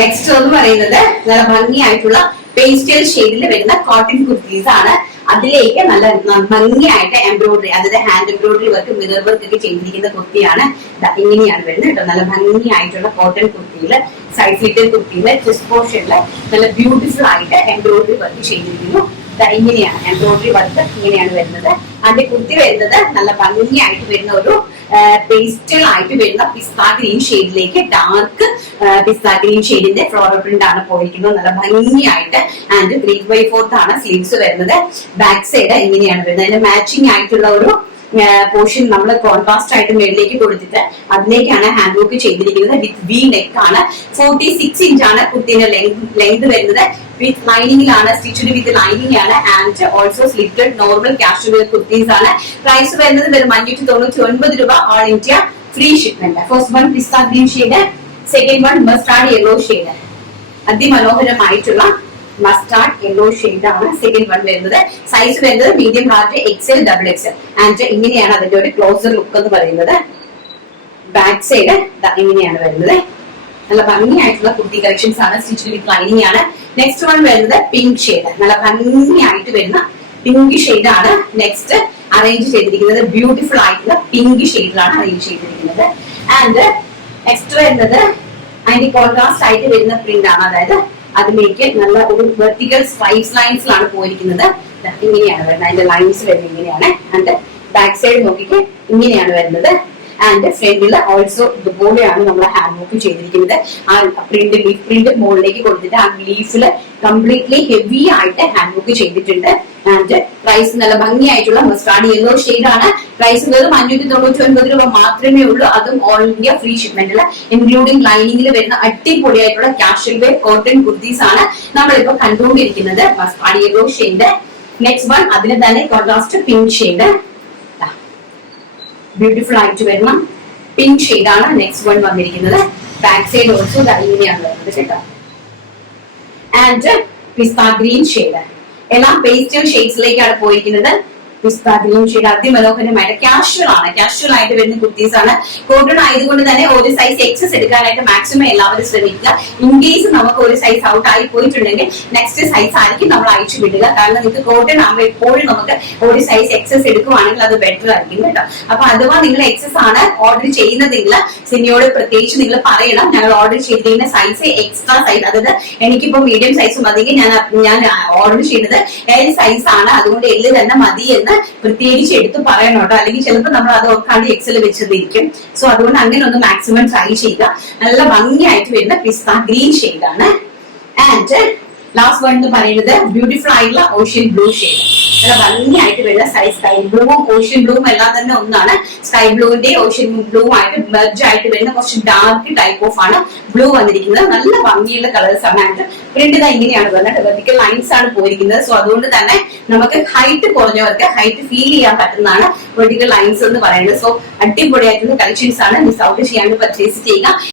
Next എന്ന് പറയുന്നത് നല്ല ഭംഗിയായിട്ടുള്ള പേസ്റ്റൽ ഷെയ്ഡിൽ വരുന്ന കോട്ടൺ കുർത്തീസ് ആണ്. അതിലേക്ക് നല്ല ഭംഗിയായിട്ട് എംബ്രോയിഡറി, അതായത് hand embroidery work, mirror work ഒക്കെ ചെയ്തിരിക്കുന്ന കുർത്തിയാണ്. ഇങ്ങനെയാണ് വരുന്നത് കേട്ടോ. നല്ല ഭംഗിയായിട്ടുള്ള കോട്ടൺ കുർത്തിയില്, സൈഡ് ഫിറ്റഡ് കുർത്തിയില്, ചെസ്റ്റ് പോർഷനില് നല്ല ബ്യൂട്ടിഫുൾ ആയിട്ട് എംബ്രോയിഡറി വർക്ക് ചെയ്തിരിക്കുന്നു. ഇങ്ങനെയാണ് എംബ്രോയിഡറി വർക്ക്, ഇങ്ങനെയാണ് വരുന്നത്. അതിന്റെ കുർത്തി വരുന്നത് നല്ല ഭംഗിയായിട്ട് വരുന്ന ഒരു പേസ്റ്റൽ ആയിട്ട് വരുന്ന പിസ്ത ഗ്രീൻ ഷെയ്ഡിലേക്ക് ഡാർക്ക് പിസ്ത ഗ്രീൻ ഷെയ്ഡിന്റെ ഫ്ലോറൽ പ്രിന്റ് ആണ് പോയിരിക്കുന്നത്. നല്ല ഭംഗിയായിട്ട് ആൻഡ് 3/4 ആണ് സ്ലീവ്സ് വരുന്നത്. ബാക്ക് സൈഡ് ഇങ്ങനെയാണ് വരുന്നത്. അതിന്റെ മാച്ചിങ് ആയിട്ടുള്ള ഒരു പോർഷൻ നമ്മൾ കോൺട്രാസ്റ്റ് ആയിട്ട് മേളിലേക്ക് കൊടുത്തിട്ട് അതിലേക്കാണ് ഹാൻഡ് വർക്ക് ചെയ്തിരിക്കുന്നത്. വിത്ത് വി നെക്ക് ആണ്. 46 ഇഞ്ചാണ് കുർത്തിന്റെ ലെങ്ത് വരുന്നത്. വിത്ത് ലൈനിങ്ങിലാണ്, സ്റ്റിച്ച്ഡ് വിത്ത് ലൈനിങ് ആണ്. And also slitted normal casual wear kurtis ആണ്. പ്രൈസ് വരുന്നത് വെറും 599 രൂപ. All India free shipment. First one pista green shade, second one mustard yellow shade. അതിമനോഹരമായിട്ടുള്ള മസ്റ്റാർഡ് യെല്ലോ ഷെയ്ഡ് ആണ് സെക്കൻഡ് വൺ വരുന്നത്. സൈസ് വരുന്നത് medium, large, XL, XXL. And ഇങ്ങനെയാണ് അതിന്റെ ഒരു ക്ലോസർ ലുക്ക് എന്ന് പറയുന്നത്. ബാക്ക് സൈഡ് ഇങ്ങനെയാണ് വരുന്നത്. നല്ല ഭംഗിയായിട്ടുള്ള കുർത്തി കളക്ഷൻസ് ആണ്. സ്റ്റിച്ച് വിത്ത് ലൈനിങ് ആണ്. നെക്സ്റ്റ് വൺ വരുന്നത് പിങ്ക് ഷെയ്ഡ്. നല്ല ഭംഗിയായിട്ട് വരുന്ന പിങ്ക് ഷെയ്ഡ് ആണ് നെക്സ്റ്റ് അറേഞ്ച് ചെയ്തിരിക്കുന്നത്. ബ്യൂട്ടിഫുൾ ആയിട്ടുള്ള പിങ്ക് ഷെയ്ഡിലാണ് അറേഞ്ച് ചെയ്തിരിക്കുന്നത്. ആൻഡ് നെക്സ്റ്റ് വരുന്നത് അതിന്റെ കോൺട്രാസ്റ്റ് ആയിട്ട് വരുന്ന പ്രിന്റ് ആണ്. അതായത് അതിലേക്ക് നല്ല ഒരു വെർട്ടിക്കൽ സ്ട്രൈപ്സ് ലൈൻസിലാണ് പോയിരിക്കുന്നത്. ഇങ്ങനെയാണ് വരുന്നത്. അതിന്റെ ലൈൻസ് വരുന്നത് ഇങ്ങനെയാണ്. ആൻഡ് ബാക്ക് സൈഡ് നോക്കിയിട്ട് ഇങ്ങനെയാണ് വരുന്നത്. ആൻഡ് ഫ്രണ്ടില് ഓൾസോ ഇതുപോലെയാണ് നമ്മൾ ഹാൻഡ് വർക്ക് ചെയ്തിരിക്കുന്നത്. ആ ലീഫ് പ്രിന്റ് മുകളിലേക്ക് കൊടുത്തിട്ട് ആ ലീഫില് കംപ്ലീറ്റ്ലി ഹെവി ആയിട്ട് ഹാൻഡ് വർക്ക് ചെയ്തിട്ടുണ്ട്. ആൻഡ് പ്രൈസ് നല്ല ഭംഗിയായിട്ടുള്ള മസ്റ്റാർഡ് യെല്ലോ ഷെയ്ഡ് ആണ്. പ്രൈസ് വെറും 599 രൂപ മാത്രമേ ഉള്ളൂ. അതും ഓൾ ഇന്ത്യ ഫ്രീ ഷിപ്മെന്റിൽ, ഇൻക്ലൂഡിംഗ് ലൈനിങ്ങിൽ വരുന്ന അടിപൊളിയായിട്ടുള്ള കാഷ്വൽ വെയർ കോട്ടൺ കുർത്തീസ് ആണ് നമ്മളിപ്പോ കണ്ടുകൊണ്ടിരിക്കുന്നത്. Mustard yellow shade. Next one അതിന് തന്നെ കോൺട്രാസ്റ്റ് പിങ്ക് ഷെയ്ഡ്. ബ്യൂട്ടിഫുൾ ആയിട്ട് വരുന്ന പിങ്ക് ഷെയ്ഡ് ആണ് നെക്സ്റ്റ് വൺ വന്നിരിക്കുന്നത്. ബാക്ക് സൈഡ് ഓൾസോ ഇങ്ങനെയാണ് വരുന്നത് കേട്ടോ. And pista green shade. എല്ലാം പേസ്റ്റൽ ഷെയ്ഡ്സിലേക്കാണ് പോയിരിക്കുന്നത്. പിസ്ത ഗ്രീൻ ഷെയ്ഡ് അതിമനോഹരമായിട്ട് കാഷ്വൽ ആണ്. കാഷ്വൽ ആയിട്ട് വരുന്ന കുർത്തീസ് ആണ്. കോട്ടൺ ആയതുകൊണ്ട് തന്നെ ഒരു സൈസ് എക്സസ് എടുക്കാനായിട്ട് മാക്സിമം എല്ലാവരും ശ്രമിക്കുക. ഇൻ കേസ് നമുക്ക് ഒരു സൈസ് ഔട്ട് ആയി പോയിട്ടുണ്ടെങ്കിൽ നെക്സ്റ്റ് സൈസ് ആയിരിക്കും നമ്മൾ അയച്ചു വിടുക. കാരണം നിങ്ങൾക്ക് കോട്ടൺ ആകുമ്പോൾ എപ്പോഴും നമുക്ക് ഒരു സൈസ് എക്സസ് എടുക്കുവാണെങ്കിൽ അത് ബെറ്റർ ആയിരിക്കും കേട്ടോ. അപ്പൊ അഥവാ നിങ്ങൾ എക്സസ് ആണ് ഓർഡർ ചെയ്യുന്നതെങ്കിൽ സിനിയോട് പ്രത്യേകിച്ച് നിങ്ങൾ പറയണം, ഞങ്ങൾ ഓർഡർ ചെയ്തിരിക്കുന്ന സൈസ് എക്സ്ട്രാ സൈസ്, അതായത് എനിക്കിപ്പോ മീഡിയം സൈസ് മതിയെങ്കിൽ ഞാൻ ഓർഡർ ചെയ്യുന്നത് L സൈസ് ആണ്, അതുകൊണ്ട് L തന്നെ മതി എന്ന് പ്രത്യേകിച്ച് എടുത്ത് പറയണം കേട്ടോ. അല്ലെങ്കിൽ ചിലപ്പോൾ നമ്മൾ അത് ഓർക്കാണ്ട് എക്സൽ വെച്ചതിരിക്കും. സോ അതുകൊണ്ട് അങ്ങനെ ഒന്ന് മാക്സിമം ട്രൈ ചെയ്യുക. നല്ല ഭംഗിയായിട്ട് വരുന്ന പിസ്ത ഗ്രീൻ ഷെയ്ഡ് ആണ്. ആൻഡ് ലാസ്റ്റ് വൺ എന്ന് പറയുന്നത് ബ്യൂട്ടിഫുൾ ആയിട്ടുള്ള ഓഷ്യൻ ബ്ലൂ ഷെയ്ഡ്. നല്ല ഭംഗിയായിട്ട് വരുന്ന സ്കൈ ബ്ലൂവും ഓഷ്യൻ ബ്ലൂവും എല്ലാം തന്നെ ഒന്നാണ്. സ്കൈ ബ്ലൂവിന്റെ ഓഷ്യൻ ബ്ലൂ ആയിട്ട് മെർജ് ആയിട്ട് വരുന്ന കുറച്ച് ഡാർക്ക് ടൈപ്പ് ഓഫ് ആണ് ബ്ലൂ വന്നിരിക്കുന്നത്. നല്ല ഭംഗിയുള്ള കളേഴ്സ് ആണ്. ആൻഡ് പ്രിന്റ് ഇങ്ങനെയാണ് വരുന്നത്. വെർട്ടിക്കൽ ലൈൻസ് ആണ് പോയിരിക്കുന്നത്. സോ അതുകൊണ്ട് തന്നെ നമുക്ക് ഹൈറ്റ് കുറഞ്ഞവർക്ക് ഹൈറ്റ് ഫീൽ ചെയ്യാൻ പറ്റുന്നതാണ് വെർട്ടിക്കൽ ലൈൻസ് എന്ന് പറയുന്നത്. സോ അടിപൊളിയായിട്ടുള്ള കളക്ഷൻസ് ആണ്. മിസ് ഔട്ട് ചെയ്യാണ്ട് പർച്ചേസ് ചെയ്യുക.